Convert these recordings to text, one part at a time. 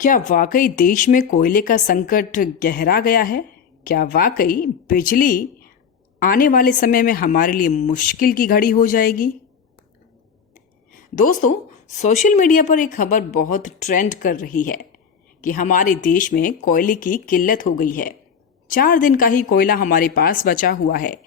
क्या वाकई देश में कोयले का संकट गहरा गया है? क्या वाकई बिजली आने वाले समय में हमारे लिए मुश्किल की घड़ी हो जाएगी? दोस्तों, सोशल मीडिया पर एक खबर बहुत ट्रेंड कर रही है कि हमारे देश में कोयले की किल्लत हो गई है। 4 दिन का ही कोयला हमारे पास बचा हुआ है।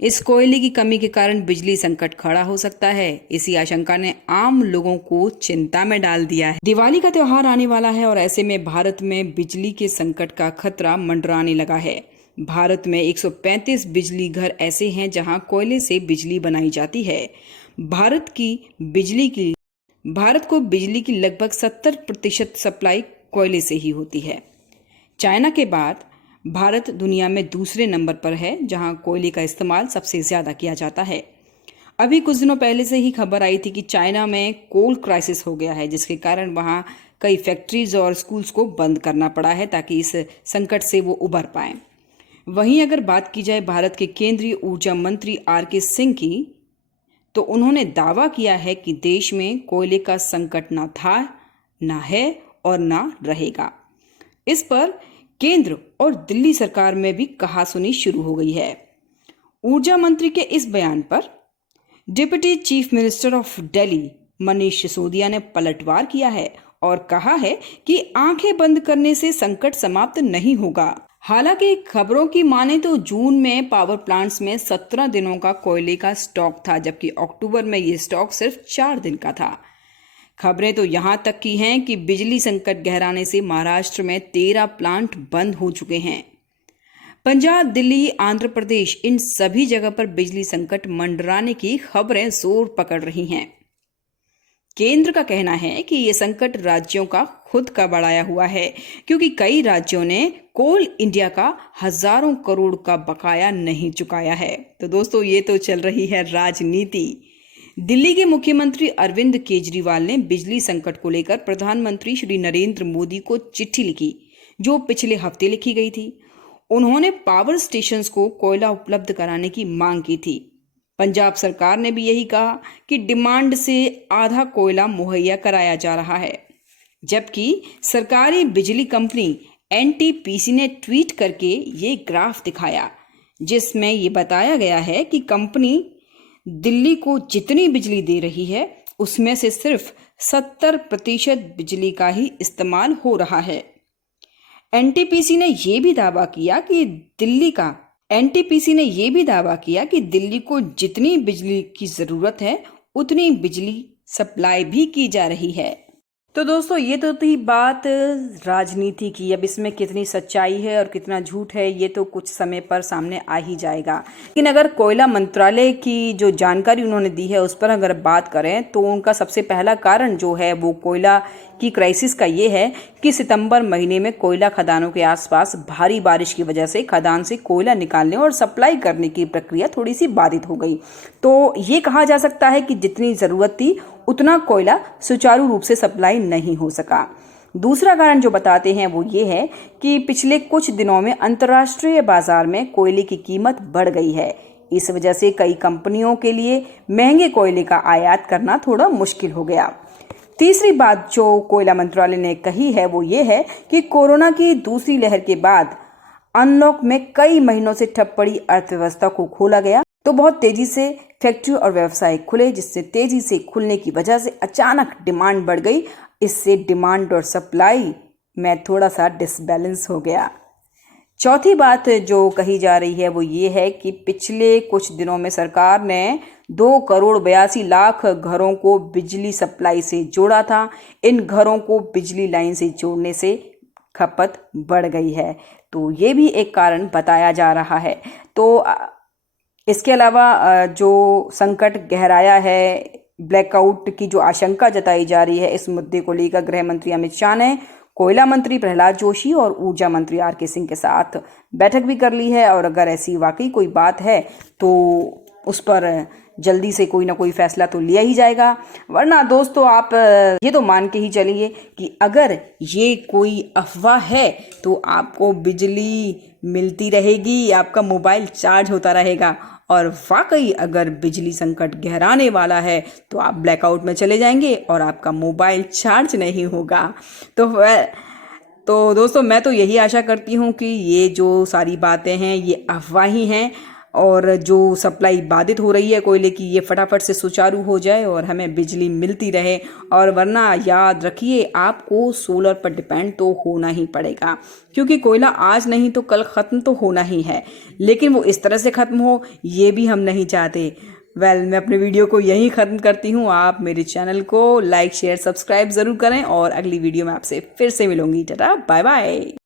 इस कोयले की कमी के कारण बिजली संकट खड़ा हो सकता है। इसी आशंका ने आम लोगों को चिंता में डाल दिया है। दिवाली का त्योहार आने वाला है और ऐसे में भारत में बिजली के संकट का खतरा मंडराने लगा है। भारत में 135 बिजली घर ऐसे हैं जहां कोयले से बिजली बनाई जाती है। भारत की बिजली की भारत को बिजली की लगभग 70% सप्लाई कोयले से ही होती है। चाइना के बाद भारत दुनिया में दूसरे नंबर पर है जहां कोयले का इस्तेमाल सबसे ज़्यादा किया जाता है। अभी कुछ दिनों पहले से ही खबर आई थी कि चाइना में कोल क्राइसिस हो गया है, जिसके कारण वहां कई फैक्ट्रीज और स्कूल्स को बंद करना पड़ा है ताकि इस संकट से वो उबर पाएं। वहीं अगर बात की जाए भारत के केंद्रीय ऊर्जा मंत्री आर.के. सिंह की, तो उन्होंने दावा किया है कि देश में कोयले का संकट ना था, ना है और ना रहेगा। इस पर केंद्र और दिल्ली सरकार में भी कहासुनी शुरू हो गई है। ऊर्जा मंत्री के इस बयान पर deputy chief minister of Delhi Manish Sisodia ने पलटवार किया है और कहा है कि आंखें बंद करने से संकट समाप्त नहीं होगा। हालांकि खबरों की माने तो जून में पावर प्लांट्स में 17 दिनों का कोयले का स्टॉक था, जबकि अक्टूबर में ये स्टॉक सिर्फ 4 दिन का था। खबरें तो यहां तक की हैं कि बिजली संकट गहराने से महाराष्ट्र में 13 प्लांट बंद हो चुके हैं। पंजाब, दिल्ली, आंध्र प्रदेश, इन सभी जगह पर बिजली संकट मंडराने की खबरें जोर पकड़ रही हैं। केंद्र का कहना है कि ये संकट राज्यों का खुद का बढ़ाया हुआ है, क्योंकि कई राज्यों ने कोल इंडिया का हजारों करोड़ का बकाया नहीं चुकाया है। तो दोस्तों, ये तो चल रही है राजनीति। दिल्ली के मुख्यमंत्री अरविंद केजरीवाल ने बिजली संकट को लेकर प्रधानमंत्री श्री नरेंद्र मोदी को चिट्ठी लिखी, जो पिछले हफ्ते लिखी गई थी। उन्होंने पावर स्टेशंस को कोयला उपलब्ध कराने की मांग की थी। पंजाब सरकार ने भी यही कहा कि डिमांड से आधा कोयला मुहैया कराया जा रहा है, जबकि सरकारी बिजली कंपनी एनटीपीसी ने ट्वीट करके ये ग्राफ दिखाया, जिसमें ये बताया गया है कि कंपनी दिल्ली को जितनी बिजली दे रही है उसमें से सिर्फ 70% बिजली का ही इस्तेमाल हो रहा है। एनटीपीसी ने यह भी दावा किया कि दिल्ली को जितनी बिजली की जरूरत है उतनी बिजली सप्लाई भी की जा रही है। तो दोस्तों, ये तो थी बात राजनीति की। अब इसमें कितनी सच्चाई है और कितना झूठ है, ये तो कुछ समय पर सामने आ ही जाएगा। लेकिन अगर कोयला मंत्रालय की जो जानकारी उन्होंने दी है उस पर अगर बात करें, तो उनका सबसे पहला कारण जो है वो कोयला की क्राइसिस का ये है कि सितंबर महीने में कोयला खदानों के आसपास भारी बारिश की वजह से खदान से कोयला निकालने और सप्लाई करने की प्रक्रिया थोड़ी सी बाधित हो गई। तो ये कहा जा सकता है कि जितनी ज़रूरत थी उतना कोयला सुचारू रूप से सप्लाई नहीं हो सका। दूसरा कारण जो बताते हैं वो ये है कि पिछले कुछ दिनों में अंतर्राष्ट्रीय बाजार में कोयले की कीमत बढ़ गई है। इस वजह से कई कंपनियों के लिए महंगे कोयले का आयात करना थोड़ा मुश्किल हो गया। तीसरी बात जो कोयला मंत्रालय ने कही है वो ये है कि कोरोना की दूसरी लहर के बाद अनलॉक में कई महीनों से ठप पड़ी अर्थव्यवस्था को खोला गया, तो बहुत तेजी से फैक्ट्री और व्यवसाय खुले, जिससे तेजी से खुलने की वजह से अचानक डिमांड बढ़ गई। इससे डिमांड और सप्लाई में थोड़ा सा डिसबैलेंस हो गया। चौथी बात जो कही जा रही है वो ये है कि पिछले कुछ दिनों में सरकार ने 2,82,00,000 घरों को बिजली सप्लाई से जोड़ा था। इन घरों को बिजली लाइन से जोड़ने से खपत बढ़ गई है, तो ये भी एक कारण बताया जा रहा है। तो इसके अलावा जो संकट गहराया है, ब्लैकआउट की जो आशंका जताई जा रही है, इस मुद्दे को लेकर गृह मंत्री अमित शाह ने कोयला मंत्री प्रहलाद जोशी और ऊर्जा मंत्री आर.के. सिंह के साथ बैठक भी कर ली है। और अगर ऐसी वाकई कोई बात है तो उस पर जल्दी से कोई ना कोई फैसला तो लिया ही जाएगा। वरना दोस्तों, आप ये तो मान के ही चलिए कि अगर ये कोई अफवाह है तो आपको बिजली मिलती रहेगी, आपका मोबाइल चार्ज होता रहेगा। और वाकई अगर बिजली संकट गहराने वाला है तो आप ब्लैकआउट में चले जाएंगे और आपका मोबाइल चार्ज नहीं होगा। तो तो दोस्तों मैं तो यही आशा करती हूँ कि ये जो सारी बातें हैं ये अफवाह ही हैं और जो सप्लाई बाधित हो रही है कोयले की ये फटाफट से सुचारू हो जाए और हमें बिजली मिलती रहे। और वरना याद रखिए आपको सोलर पर डिपेंड तो होना ही पड़ेगा, क्योंकि कोयला आज नहीं तो कल ख़त्म तो होना ही है, लेकिन वो इस तरह से ख़त्म हो ये भी हम नहीं चाहते। मैं अपने वीडियो को यहीं ख़त्म करती हूँ। आप मेरे चैनल को लाइक शेयर सब्सक्राइब ज़रूर करें और अगली वीडियो में आपसे फिर से मिलूंगी। Tata bye bye.